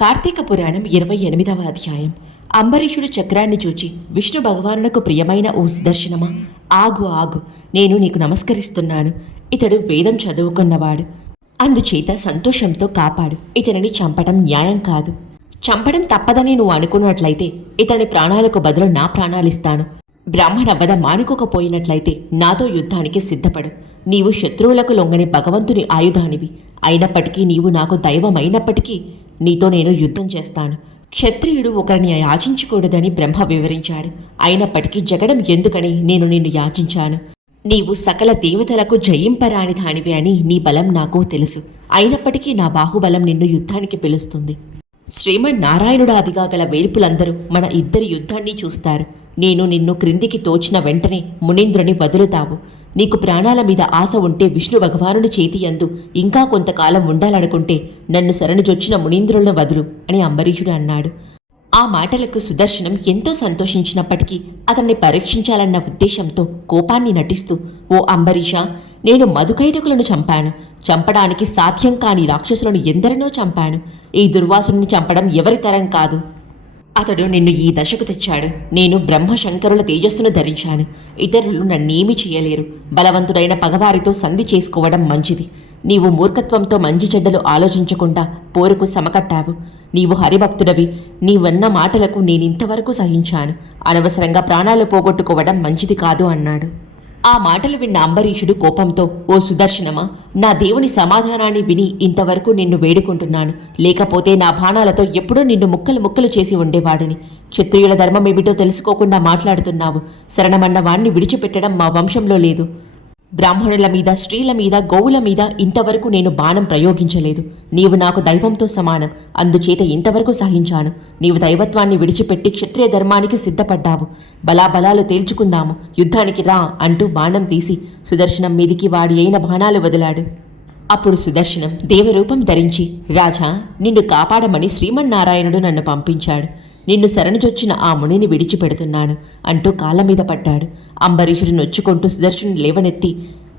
కార్తీక పురాణం 28వ అధ్యాయం. అంబరీషుడు చక్రాన్ని చూచి, విష్ణు భగవానునకు ప్రియమైన ఓ సుదర్శనమా, ఆగు ఆగు, నేను నీకు నమస్కరిస్తున్నాను. ఇతడు వేదం చదువుకున్నవాడు, అందుచేత సంతోషంతో కాపాడు. ఇతనిని చంపడం న్యాయం కాదు. చంపడం తప్పదని నువ్వు అనుకున్నట్లయితే ఇతని ప్రాణాలకు బదులు నా ప్రాణాలిస్తాను. బ్రాహ్మణ వధ మానుకోకపోయినట్లయితే నాతో యుద్ధానికి సిద్ధపడు. నీవు శత్రువులకు లొంగని భగవంతుని ఆయుధానివి. అయినప్పటికీ నీవు నాకు దైవమైనప్పటికీ నీతో నేను యుద్ధం చేస్తాను. క్షత్రియుడు ఒకరిని యాచించకూడదని బ్రహ్మ వివరించాడు. అయినప్పటికీ జగడం ఎందుకని నేను నిన్ను యాచించాను. నీవు సకల దేవతలకు జయింపరాని దానివి అని నీ బలం నాకు తెలుసు. అయినప్పటికీ నా బాహుబలం నిన్ను యుద్ధానికి పిలుస్తుంది. శ్రీమన్నారాయణుడాదిగా గల వేల్పులందరూ మన ఇద్దరి యుద్ధాన్ని చూస్తారు. నేను నిన్ను క్రిందికి తోచిన వెంటనే మునీంద్రుని వదులుతావు. నీకు ప్రాణాల మీద ఆశ ఉంటే విష్ణు భగవానుని చేతి యందు ఇంకా కొంతకాలం ఉండాలనుకుంటే నన్ను శరణుజొచ్చిన మునీంద్రులను వదులు అని అంబరీషుడు అన్నాడు. ఆ మాటలకు సుదర్శనం ఎంతో సంతోషించినప్పటికీ అతన్ని పరీక్షించాలన్న ఉద్దేశంతో కోపాన్ని నటిస్తూ, ఓ అంబరీష, నేను మధుకైటకులను చంపాను. చంపడానికి సాధ్యం కాని రాక్షసులను ఎందరినో చంపాను. ఈ దుర్వాసుని చంపడం ఎవరి తరం కాదు. అతడు నిన్ను ఈ దశకు తెచ్చాడు. నేను బ్రహ్మశంకరుల తేజస్సును ధరించాను. ఇతరులు నన్నేమీ చేయలేరు. బలవంతుడైన పగవారితో సంధి చేసుకోవడం మంచిది. నీవు మూర్ఖత్వంతో మంచి చెడ్డలు ఆలోచించకుండా పోరుకు సమకట్టావు. నీవు హరిభక్తుడవి. నీవన్న మాటలకు నేనింతవరకు సహించాను. అనవసరంగా ప్రాణాలు పోగొట్టుకోవడం మంచిది కాదు అన్నాడు. ఆ మాటలు విన్న అంబరీషుడు కోపంతో, ఓ సుదర్శనమా, నా దేవుని సమాధానాన్ని విని ఇంతవరకు నిన్ను వేడుకుంటున్నాను. లేకపోతే నా బాణాలతో ఎప్పుడూ నిన్ను ముక్కలు ముక్కలు చేసి ఉండేవాడిని. క్షత్రియుల ధర్మమేమిటో తెలుసుకోకుండా మాట్లాడుతున్నావు. శరణమన్న వాణ్ణి విడిచిపెట్టడం మా వంశంలో లేదు. బ్రాహ్మణుల మీద, స్త్రీల మీద, గోవుల మీద ఇంతవరకు నేను బాణం ప్రయోగించలేదు. నీవు నాకు దైవంతో సమానం. అందుచేత ఇంతవరకు సహించాను. నీవు దైవత్వాన్ని విడిచిపెట్టి క్షత్రియ ధర్మానికి సిద్ధపడ్డావు. బలాబలాలు తేల్చుకుందాము, యుద్ధానికి రా అంటూ బాణం తీసి సుదర్శనం మీదికి వాడి అయిన బాణాలు వదిలాడు. అప్పుడు సుదర్శనం దేవరూపం ధరించి, రాజా, నిన్ను కాపాడమని శ్రీమన్నారాయణుడు నన్ను పంపించాడు. నిన్ను శరణుజొచ్చిన ఆ మునిని విడిచిపెడుతున్నాను అంటూ కాళ్ళ మీద పడ్డాడు. అంబరీషుడు నొచ్చుకుంటూ సుదర్శను లేవనెత్తి,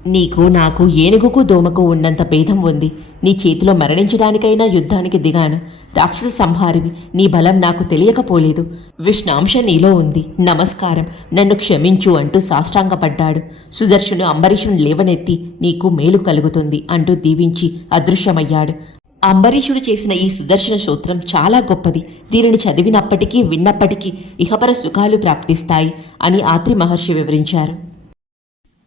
నీకు నాకు ఏనుగుకు దోమకు ఉన్నంత భేదం ఉంది. నీ చేతిలో మరణించడానికైనా యుద్ధానికి దిగాను. రాక్షస సంహారివి. నీ బలం నాకు తెలియకపోలేదు. విష్ణాంశ నీలో ఉంది. నమస్కారం, నన్ను క్షమించు అంటూ సాష్టాంగపడ్డాడు. సుదర్శను అంబరీషుని లేవనెత్తి, నీకు మేలు కలుగుతుంది అంటూ దీవించి అదృశ్యమయ్యాడు. అంబరీషుడు చేసిన ఈ సుదర్శన స్తోత్రం చాలా గొప్పది. దీనిని చదివినప్పటికీ విన్నప్పటికీ ఇహపర సుఖాలు ప్రాప్తిస్తాయి అని ఆత్రి మహర్షి వివరించారు.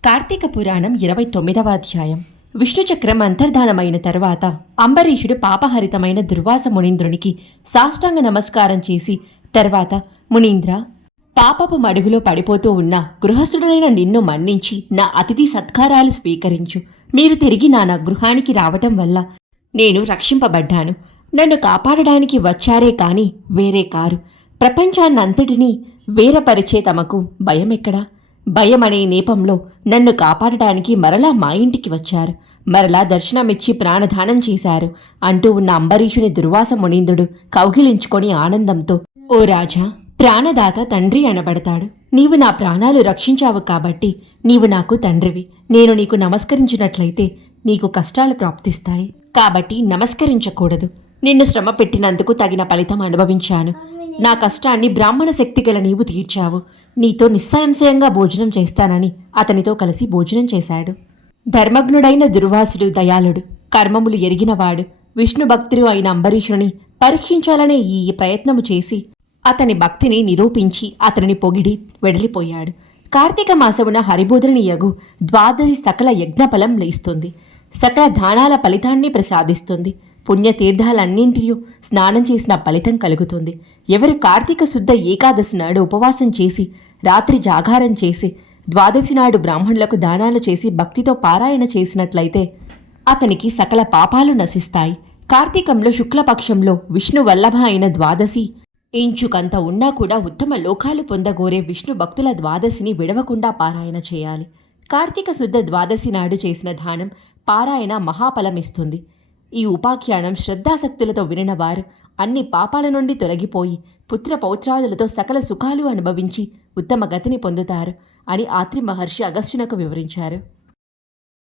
కార్తీక పురాణం 29వ అధ్యాయం. విష్ణుచక్రం అంతర్ధానమైన తరువాత అంబరీషుడు పాపహరితమైన దుర్వాస మునీంద్రునికి సాష్టాంగ నమస్కారం చేసి, తర్వాత, మునీంద్ర, పాపపు మడుగులో పడిపోతూ ఉన్న గృహస్థుడైన నిన్ను మన్నించి నా అతిథి సత్కారాలు స్వీకరించు. మీరు తిరిగి నా గృహానికి రావటం వల్ల నేను రక్షింపబడ్డాను. నన్ను కాపాడడానికి వచ్చారే కాని వేరే కారు. ప్రపంచాన్నంతటినీ వేరపరిచే తమకు భయమెక్కడా? భయమనే నేపంలో నన్ను కాపాడటానికి మరలా మా ఇంటికి వచ్చారు. మరలా దర్శనమిచ్చి ప్రాణదానం చేశారు అంటూ ఉన్న అంబరీషుని దుర్వాస మునీంద్రుడు కౌగిలించుకొని ఆనందంతో, ఓ రాజా, ప్రాణదాత తండ్రి అనబడతాడు. నీవు నా ప్రాణాలు రక్షించావు కాబట్టి నీవు నాకు తండ్రివి. నేను నీకు నమస్కరించినట్లయితే నీకు కష్టాలు ప్రాప్తిస్తాయి. కాబట్టి నమస్కరించకూడదు. నిన్ను శ్రమ పెట్టినందుకు తగిన ఫలితం అనుభవించాను. నా కష్టాన్ని బ్రాహ్మణ శక్తి గల నీవు తీర్చావు. నీతో నిస్సంశయంగా భోజనం చేస్తానని అతనితో కలిసి భోజనం చేశాడు. ధర్మజ్ఞుడైన దుర్వాసుడు దయాళుడు, కర్మములు ఎరిగినవాడు, విష్ణు భక్తుడు అయిన అంబరీషుని పరీక్షించాలనే ఈ ప్రయత్నము చేసి అతని భక్తిని నిరూపించి అతనిని పొగిడి వెడలిపోయాడు. కార్తీక మాసమున హరిబోధుని యగు ద్వాదశి సకల యజ్ఞఫలం లేస్తుంది. సకల దానాల ఫలితాన్ని ప్రసాదిస్తుంది. పుణ్యతీర్థాలన్నింటియూ స్నానం చేసిన ఫలితం కలుగుతుంది. ఎవరు కార్తీక శుద్ధ ఏకాదశి నాడు ఉపవాసం చేసి రాత్రి జాగారం చేసి ద్వాదశి నాడు బ్రాహ్మణులకు దానాలు చేసి భక్తితో పారాయణ చేసినట్లయితే అతనికి సకల పాపాలు నశిస్తాయి. కార్తీకంలో శుక్లపక్షంలో విష్ణు వల్లభ అయిన ద్వాదశి ఇంచుకంత ఉన్నా కూడా ఉత్తమ లోకాలు పొందగోరే విష్ణు భక్తుల ద్వాదశిని విడవకుండా పారాయణ చేయాలి. కార్తీక శుద్ధ ద్వాదశి నాడు చేసిన దానం పారాయణ మహాఫలమిస్తుంది. ఈ ఉపాఖ్యానం శ్రద్ధాసక్తులతో వినినవారు అన్ని పాపాల నుండి తొలగిపోయి పుత్ర పౌత్రాదులతో సకల సుఖాలు అనుభవించి ఉత్తమ గతిని పొందుతారు అని ఆత్రి మహర్షి అగస్త్యునకు వివరించారు.